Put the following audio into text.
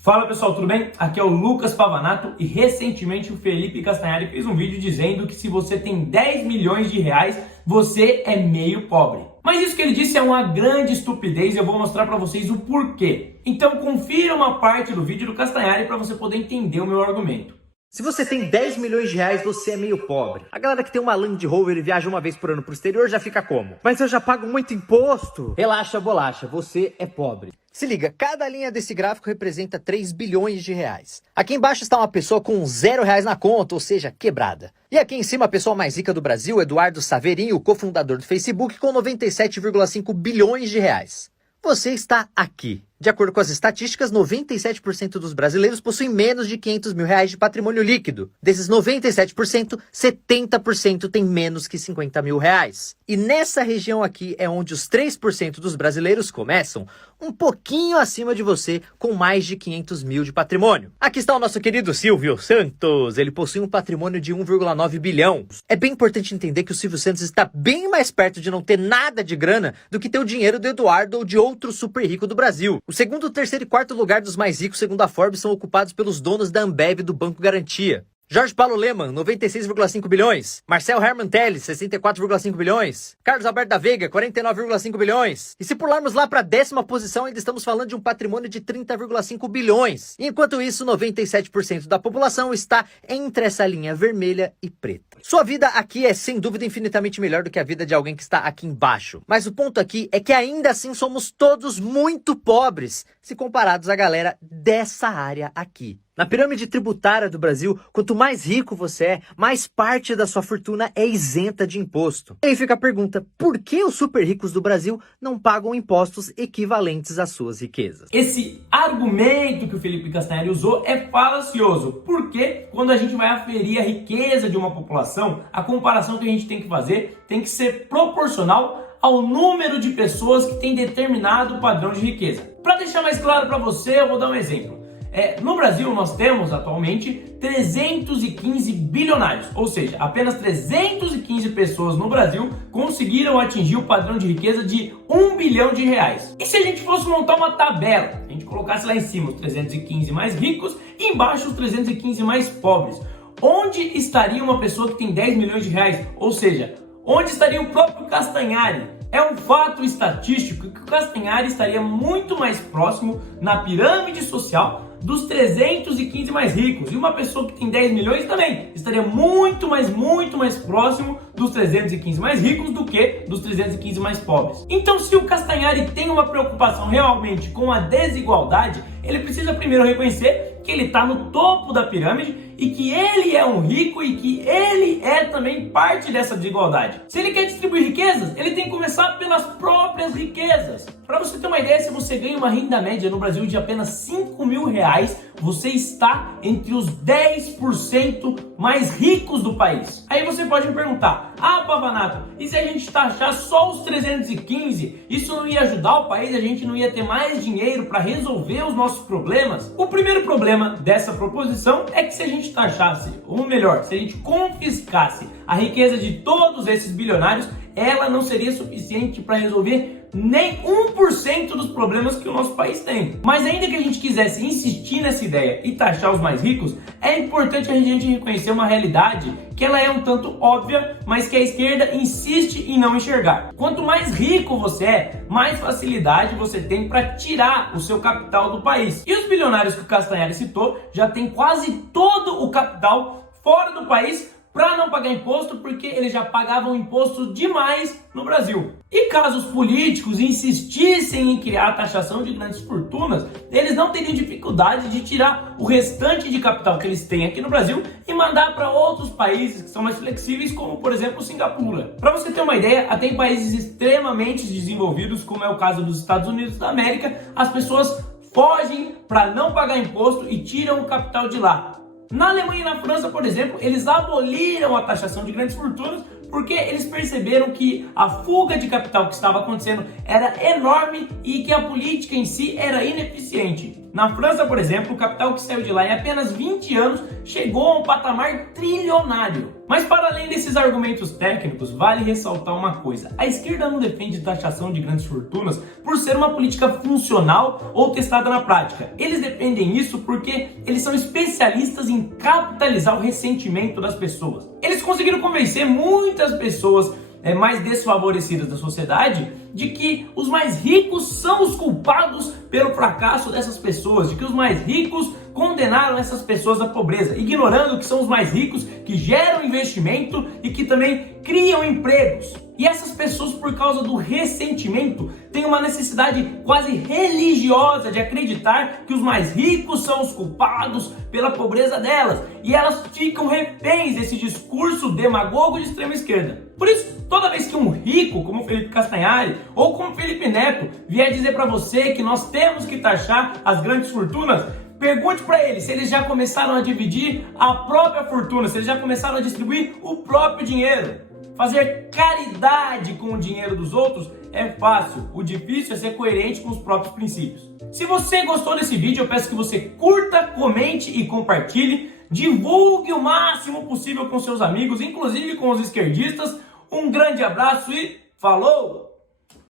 Fala pessoal, tudo bem? Aqui é o Lucas Pavanato e recentemente o Felipe Castanhari fez um vídeo dizendo que se você tem 10 milhões de reais, você é meio pobre. Mas isso que ele disse é uma grande estupidez e eu vou mostrar para vocês o porquê. Então confira uma parte do vídeo do Castanhari para você poder entender o meu argumento. Se você tem 10 milhões de reais, você é meio pobre. A galera que tem uma Land Rover e viaja uma vez por ano pro exterior já fica como? Mas eu já pago muito imposto. Relaxa, bolacha, você é pobre. Se liga, cada linha desse gráfico representa 3 bilhões de reais. Aqui embaixo está uma pessoa com R$0 na conta, ou seja, quebrada. E aqui em cima a pessoa mais rica do Brasil, Eduardo Saverin, o cofundador do Facebook, com 97,5 bilhões de reais. Você está aqui. De acordo com as estatísticas, 97% dos brasileiros possuem menos de R$500 mil de patrimônio líquido. Desses 97%, 70% tem menos que R$50 mil. E nessa região aqui é onde os 3% dos brasileiros começam um pouquinho acima de você, com mais de R$500 mil de patrimônio. Aqui está o nosso querido Silvio Santos. Ele possui um patrimônio de 1,9 bilhão. É bem importante entender que o Silvio Santos está bem mais perto de não ter nada de grana do que ter o dinheiro do Eduardo ou de outro super rico do Brasil. O segundo, terceiro e quarto lugar dos mais ricos, segundo a Forbes, são ocupados pelos donos da Ambev e do Banco Garantia. Jorge Paulo Lemann, 96,5 bilhões. Marcel Herman Telles, 64,5 bilhões. Carlos Alberto da Veiga, 49,5 bilhões. E se pularmos lá para a 10ª posição, ainda estamos falando de um patrimônio de 30,5 bilhões. Enquanto isso, 97% da população está entre essa linha vermelha e preta. Sua vida aqui é, sem dúvida, infinitamente melhor do que a vida de alguém que está aqui embaixo. Mas o ponto aqui é que ainda assim somos todos muito pobres, se comparados à galera dessa área aqui. Na pirâmide tributária do Brasil, quanto mais rico você é, mais parte da sua fortuna é isenta de imposto. E aí fica a pergunta, por que os super ricos do Brasil não pagam impostos equivalentes às suas riquezas? Esse argumento que o Felipe Castanhari usou é falacioso, porque quando a gente vai aferir a riqueza de uma população, a comparação que a gente tem que fazer tem que ser proporcional ao número de pessoas que tem determinado padrão de riqueza. Para deixar mais claro para você, eu vou dar um exemplo. No Brasil, nós temos atualmente 315 bilionários, ou seja, apenas 315 pessoas no Brasil conseguiram atingir o padrão de riqueza de 1 bilhão de reais. E se a gente fosse montar uma tabela, a gente colocasse lá em cima os 315 mais ricos e embaixo os 315 mais pobres, onde estaria uma pessoa que tem 10 milhões de reais? Ou seja, onde estaria o próprio Castanhari? É um fato estatístico que o Castanhari estaria muito mais próximo na pirâmide social dos 315 mais ricos. E uma pessoa que tem 10 milhões também estaria muito mais próximo dos 315 mais ricos do que dos 315 mais pobres. Então, se o Castanhari tem uma preocupação realmente com a desigualdade, ele precisa primeiro reconhecer que ele está no topo da pirâmide e que ele é um rico e que ele é também parte dessa desigualdade. Se ele quer distribuir riquezas, ele tem que começar pelas próprias riquezas. Para você ter uma ideia, se você ganha uma renda média no Brasil de apenas 5 mil reais, você está entre os 10% mais ricos do país. Aí você pode me perguntar, Pavanato, e se a gente taxar só os 315, isso não ia ajudar o país? A gente não ia ter mais dinheiro para resolver os nossos problemas? O primeiro problema dessa proposição é que se a gente taxasse, ou melhor, se a gente confiscasse a riqueza de todos esses bilionários, ela não seria suficiente para resolver nem 1% dos problemas que o nosso país tem. Mas ainda que a gente quisesse insistir nessa ideia e taxar os mais ricos, é importante a gente reconhecer uma realidade que ela é um tanto óbvia, mas que a esquerda insiste em não enxergar. Quanto mais rico você é, mais facilidade você tem para tirar o seu capital do país. E os bilionários que o Castanhari citou já têm quase todo o capital fora do país para não pagar imposto, porque eles já pagavam imposto demais no Brasil. E caso os políticos insistissem em criar a taxação de grandes fortunas, eles não teriam dificuldade de tirar o restante de capital que eles têm aqui no Brasil e mandar para outros países que são mais flexíveis, como por exemplo Singapura. Para você ter uma ideia, até em países extremamente desenvolvidos, como é o caso dos Estados Unidos da América, as pessoas fogem para não pagar imposto e tiram o capital de lá. Na Alemanha e na França, por exemplo, eles aboliram a taxação de grandes fortunas porque eles perceberam que a fuga de capital que estava acontecendo era enorme e que a política em si era ineficiente. Na França, por exemplo, o capital que saiu de lá em apenas 20 anos chegou a um patamar trilionário. Mas para além desses argumentos técnicos, vale ressaltar uma coisa: a esquerda não defende taxação de grandes fortunas por ser uma política funcional ou testada na prática. Eles defendem isso porque eles são especialistas em capitalizar o ressentimento das pessoas. Eles conseguiram convencer muitas pessoas mais desfavorecidas da sociedade de que os mais ricos são os culpados pelo fracasso dessas pessoas, de que os mais ricos condenaram essas pessoas à pobreza, ignorando que são os mais ricos que geram investimento e que também criam empregos. E essas pessoas, por causa do ressentimento, têm uma necessidade quase religiosa de acreditar que os mais ricos são os culpados pela pobreza delas, e elas ficam reféns desse discurso demagogo de extrema esquerda. Por isso, toda vez que um rico, como Felipe Castanhari ou como Felipe Neto, vier dizer para você que nós temos que taxar as grandes fortunas, pergunte para eles se eles já começaram a dividir a própria fortuna, se eles já começaram a distribuir o próprio dinheiro. Fazer caridade com o dinheiro dos outros é fácil, o difícil é ser coerente com os próprios princípios. Se você gostou desse vídeo, eu peço que você curta, comente e compartilhe, divulgue o máximo possível com seus amigos, inclusive com os esquerdistas. Um grande abraço e falou!